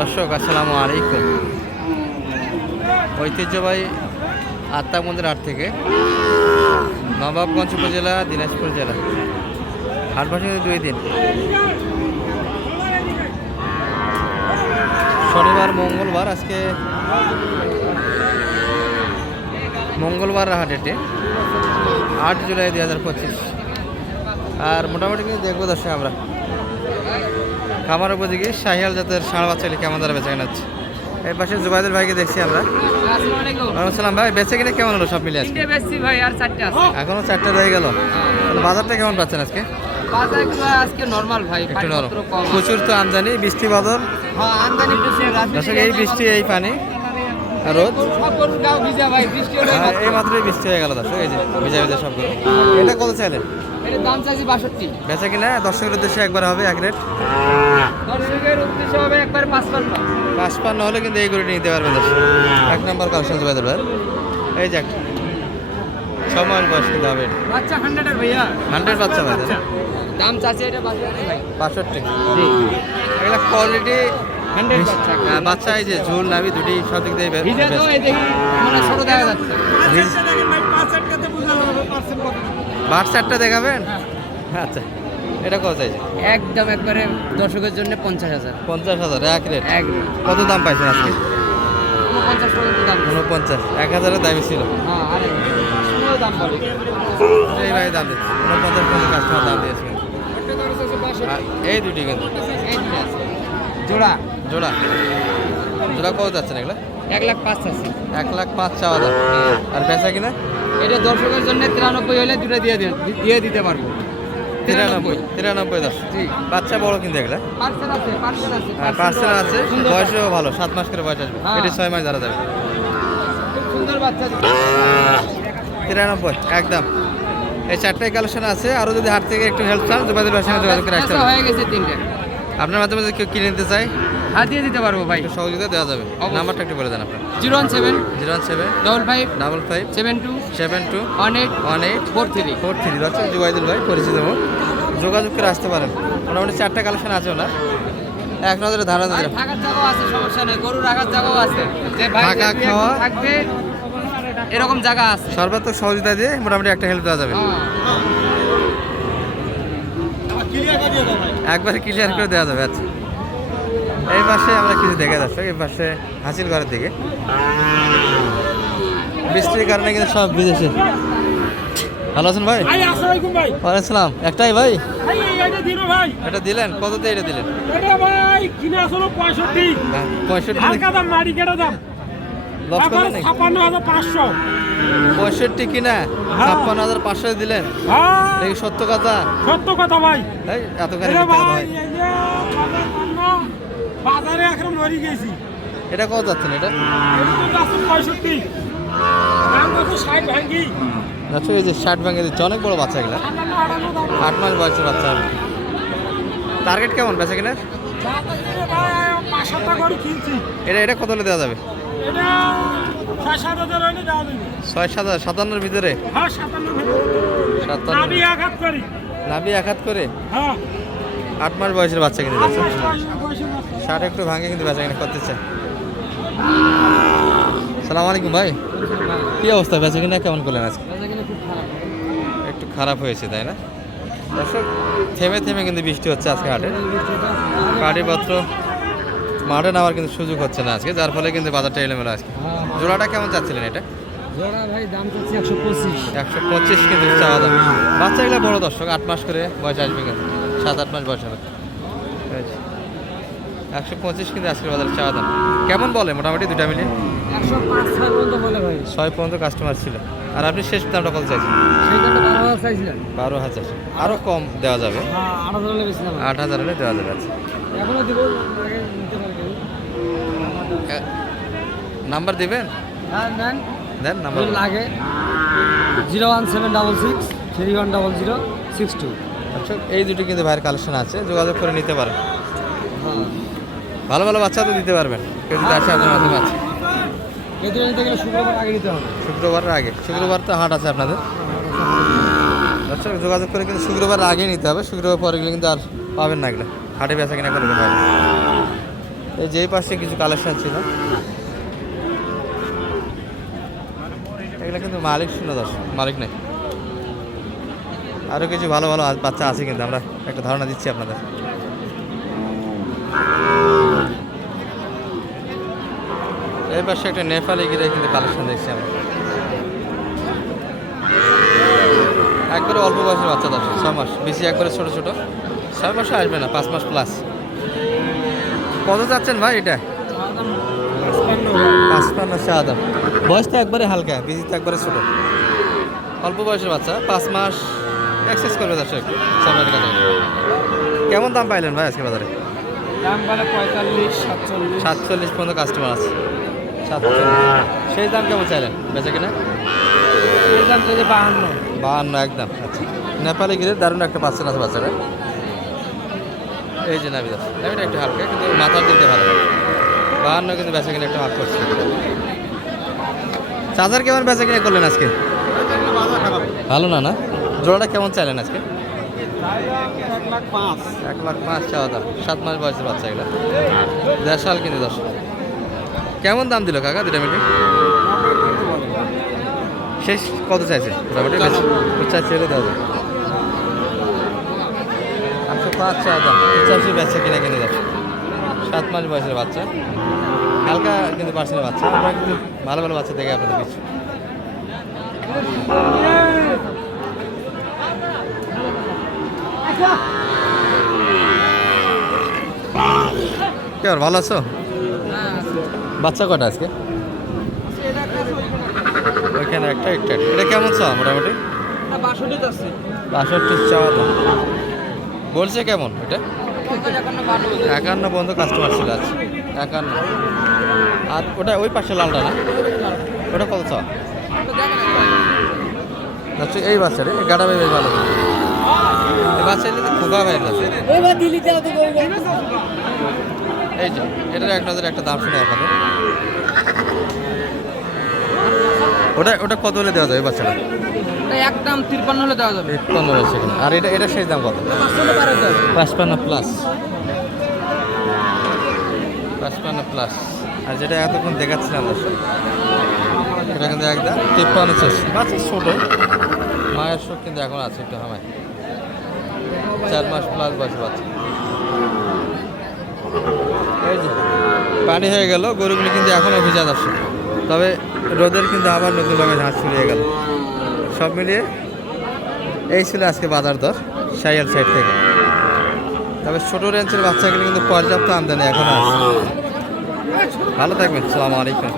দর্শক আসসালামু আলাইকুম। ঐতিহ্যবাহী আত্মা মন্দির হাট থেকে নবাবগঞ্জ উপজেলা দিনাজপুর জেলা হাট বসে 2 দিন, শনিবার মঙ্গলবার। আজকে মঙ্গলবার হাট, এটি 8 জুলাই 2025। আর মোটামুটি কিন্তু দেখবো দর্শক আমরা খামার উপযোগী শাহিয়াল জাতের ষাঁড় বাচ্চা কেমন দ্বারা বেচা কেনা হচ্ছে। এর পাশে জুবাইদুল ভাইকে দেখছি আমরা। আসসালাম ভাই, বেচে কিনে কেমন হলো সব মিলে? এখনো 4টা রয়ে গেল। বাজারটা কেমন পাচ্ছেন আজকে? আজকে নরমাল ভাই, একটু নরম। প্রচুর তো আমদানি, বৃষ্টি বাদল। দর্শক এই বৃষ্টি, এই পানি, রোদ, এই মাত্রই বৃষ্টি হয়ে গেল দর্শক। এই যে ভিজা ভিজা সবগুলো। এটা কত চাইলেন? এর দাম চাইছি 62। বেচা কিনা দর্শকের উদ্দেশ্যে একবার হবে এক রেট? দর্শকের উদ্দেশ্যে হবে একবার 55। 55 হলে কিন্তু এই গরুটি নিতে পারবে দর্শক। 1 নম্বর কালেকশন জুবাইদুল ভাই। এই যে 6 মাস বয়স কিন্তু হবে। বাচ্চা 100 এর ভাইয়া, 100 বাচ্চা ভাই। দাম চাইছে এটা 62 ভাই। 65। জি, এগুলা কোয়ালিটি 100 বাচ্চা। বাচ্চা এই যে ঝুল নাভি দুটি সব দিক দিয়ে ভিজা তো এই দেখি মানে ছোট দেখা যাচ্ছে। বাট চারটা দেখাবেন? আচ্ছা, এটা কত চাইছে? একদম একবারে দর্শকের জন্য 50,000। 50,000 এক রেট। এক কত দাম পাইছেন আজকে? 49 পর্যন্ত দাম। 49, 1000-এর দামই ছিল। হ্যাঁ, আরে শুনেও দাম বলে। এই ভাই দাম দিচ্ছে 49 পর্যন্ত কাস্টমার দাম দিয়েছে কিন্তু। আর এই দুটি কিন্তু এই দুটো আছে জোড়া। জোড়া জোড়া কত যাচ্ছেন এগুলো? 1,05,000 আছে। 1,05,000 চাওয়া দাম। আর বেচা কিনা? এটা দর্শকের জন্য 93 হলে দুটো দিয়ে দিতে পারবো। 93 দশ। জি, বাচ্চা বড় কিন্তু এগুলা। পার্সেল আছে, পার্সেল আছে, পার্সেল আছে, সুন্দর বয়সও ভালো, 7 মাস করে বয়স আসবে। হ্যাঁ। এটি 6 মাস ধরা যাবে। খুব সুন্দর বাচ্চা। 93 একদম। এই 4টাই কালেকশন আছে। আরও যদি হাট থেকে একটু হেল্প চান জুবাইদুল ভাইয়ের সঙ্গে যোগাযোগ করে আসতে আচ্ছা, হবে। হয়ে গেছে 3টে। আপনার মাধ্যমে যদি কেউ কিনে নিতে চায় হ্যাঁ, দিয়ে দিতে পারবো ভাই। একটু সহযোগিতা দেওয়া যাবে। অবশ্যই। নাম্বারটা একটু বলে দেন আপনার। 017 017 55 55 72 72 18 18 43। 43 দর্শক জুবাইদুল ভাই পরিচিত মুখ। যোগাযোগ করে আসতে পারেন। মোটামুটি 4টা কালেকশন আছে ওনার। এক নজরে ধারণা ভাই, দিলাম। থাকার জায়গাও আছে, সমস্যা নেই। গরু রাখার জায়গাও আছে। যে ভাই থাকা, যদি খাওয়া। থাকবে এরকম জায়গা আছে। সর্বাত্মক সহযোগিতা দিয়ে মোটামুটি একটা হেল্প দেওয়া যাবে। হ্যাঁ, একবারে ক্লিয়ার করে দেওয়া যাবে। আচ্ছা, এই পাশে আমরা কিছু দেখে যাচ্ছি। এই পাশে হাসিল ঘরের দিকে বৃষ্টির কারণে কিন্তু সব বিদেশে। ভালো আছেন ভাই? ওয়ালাইকুম আসসালাম। একটাই ভাই? এটা দিলেন কততে? এটা দিলেন 65 লস করলেন নাকি? 65 কিনা 56,500 দিলেন। এই সত্য কথা? সত্য কথা ভাই। এই এত গাড়ি দিতে হবে ভাই। বাজারে এখন মরে গেছি। এটা কত যাচ্ছেন? এটা 65 দাম কত? 60 ভাঙ্গি। আচ্ছা, এই যে 60 ভেঙে দিচ্ছে। অনেক বড় বাচ্চা এগুলা, 8 মাস বয়সের বাচ্চা। টার্গেট কেমন বেচা কিনা? এটা কত হলে দেওয়া যাবে? এটা 6-7 হলে দেওয়া যাবে। 6-7 57-এর ভিতরে? হ্যাঁ, 57 নাভি আঘাত করি। নাভি আঘাত করে? হ্যাঁ, 8 মাস বয়সের বাচ্চা কিনে যাচ্ছে। 8 মাস বয়সের বাচ্চা। 60 একটু ভাঙে কিন্তু বেচা কিনা করতে চায়। সালাম আলাইকুম ভাই, কি অবস্থা? বেচা কিনা কেমন করলেন আজকে? একটু খারাপ হয়েছে তাই না দর্শক? থেমে থেমে কিন্তু বৃষ্টি হচ্ছে আজকে হাটে। গাড়িপত্র মাঠে নেওয়ার কিন্তু সুযোগ হচ্ছে না আজকে, যার ফলে কিন্তু বাজারটা এলোমেলো আজকে। জোড়াটা কেমন চাচ্ছিলেন এটা? জোড়া ভাই দাম চাচ্ছি 125। 125 কিন্তু চাওয়া দাম। বাচ্চাগুলো বড় দর্শক, 8 মাস করে বয়স আসবে কিন্তু, 7-8 মাস বয়স হবে। 125 কিন্তু আজকের বাজারে চাওয়া দাম। কেমন বলে মোটামুটি দুটা মিলে? 105 পর্যন্ত বলে ভাই। 6 পর্যন্ত কাস্টমার ছিল। আর আপনি শেষ দামটা কত চাইছেন? সেই দামটা 12,000 চাইছিলেন। 12,000। আরও কম দেওয়া যাবে। হ্যাঁ, 8,000 হলে বেশি দাম। 8,000 হলে দেওয়া যাবে। আচ্ছা, এখনো দিব, আগে নিতে পারবে। নাম্বার দিবেন? হ্যাঁ, নেন। দেন নাম্বার। যদি লাগে 01766 310062। আচ্ছা, এই দুটি কিন্তু ভাইয়ের কালেকশন আছে, যোগাযোগ করে নিতে পারেন। হ্যাঁ, ভালো ভালো বাচ্চা তো দিতে পারবেন কেউ যদি আসে আপনার মাধ্যমে। আছে এদের নিতে গেলে শুক্রবার আগে নিতে হবে। শুক্রবারের আগে? শুক্রবার তো হাট আছে আপনাদের। আচ্ছা, যোগাযোগ করে কিন্তু শুক্রবার আগে নিতে হবে। শুক্রবার পরে গেলে কিন্তু আর পাবেন না, এগুলো হাটে বেচা কিনা করে পাবেন। এই যেই পাশে কিছু কালেকশন ছিল, এগুলো কিন্তু মালিক শূন্য দর্শক, মালিক নেই। আরও কিছু ভালো ভালো বাচ্চা আছে, কিন্তু আমরা একটা ধারণা দিচ্ছি আপনাদের। এই পাশে একটা নেপালি গিরে কিন্তু কালেকশন দেখছি আমরা, একবারে অল্প বয়সের বাচ্চা দর্শক, 6 মাস, বেশি একবারে ছোটো ছোটো, 6 মাসে আসবে না, 5 মাস প্লাস। কত যাচ্ছেন ভাই এটা? 55 চা দাম। বয়সটা একবারে হালকা, বেশি তো একবারে ছোটো, অল্প বয়সের বাচ্চা, 5 মাস এক্সেস করবে দর্শক। সময়ের কাছে কেমন দাম পাইলেন ভাই আজকে বাজারে? দাম বলে 45, 47। 47 পর্যন্ত কাস্টমার আছে, 47। সেই দাম কেমন চাইলেন বেচা কিনা? এই দাম তো 52। 52 একদম। আচ্ছা, নেপালি গিরে দারুণ একটা পাচ্ছেন আছে বাচ্চারা। এই যে নাবি দাস, নাবিটা একটু হালকা, কিন্তু মাথার দিতে ভালো। 52 কিন্তু বেচা কিনে একটা মাফ করছে। চার্জার কেমন বেচা কিনে করলেন আজকে? ভালো না, না? জোড়াটা কেমন চাইলেন আজকে? 1,05,000। 1,05,000 চাওয়া দাম। 7 মাস বয়সের বাচ্চা এগুলো, 1.5 সাল কিন্তু 10। কেমন দাম দিল কাকা দুটা মিনিট? শেষ কত চাইছে মোটামুটি? বেচা ছেড়ে দেওয়া যায় 105 চাওয়া দাম। 85 বেচা কিনে কিনে যাচ্ছে। 7 মাস বয়সের বাচ্চা, হালকা কিন্তু পার্সেন্টের বাচ্চা। আমরা কিন্তু ভালো ভালো বাচ্চা দেখে আপনাদের দিচ্ছি। কেমন ভালো আছো? বাচ্চা কটা আজকে? ওইখানে একটা একটা। এটা কেমন চাওয়া মোটামুটি? 62 চাওয়া দাম। বলছে কেমন এটা? 51 পর্যন্ত কাস্টমার ছিল আছে, 51। আর ওটা ওই পাশে লালটা না, ওটা কত চাওয়া? আচ্ছা, এই বাচ্চারে গাড়া বেশ ভালো। এই বাচ্চা নিতে খোকা হয়ে গেছে। এই যে এটার এক নজরে একটা দাম শুনে আপনাদের। ওটা ওটা কত হলে দেওয়া যাবে বাচ্চাটা? একদম 53 হলে দেওয়া যাবে। 53 রয়েছে। আর এটা এটা সেই দাম কত? 55 প্লাস। 55 প্লাস। আর যেটা এতক্ষণ দেখাচ্ছিলাম দর্শক, এটা কিন্তু একদম 53 চেয়েছি। বাচ্চা ছোটো, মায়ের শোক কিন্তু এখন আছে একটু হামায়, 4 মাস প্লাস বয়সে বাচ্চা। এই যে পানি হয়ে গেল, গরুগুলি কিন্তু এখনও ভিজা দর্শক, তবে রোদের কিন্তু আবার নতুনভাবে ঘাস ছড়িয়ে গেল। সব মিলিয়ে এই ছিল আজকে বাজার দর সাইয়াল সাইড থেকে। তবে ছোটো রেঞ্জের বাচ্চাগুলি কিন্তু পর্যাপ্ত আমদানি এখনও আছে। ভালো থাকবেন, আসসালামু আলাইকুম।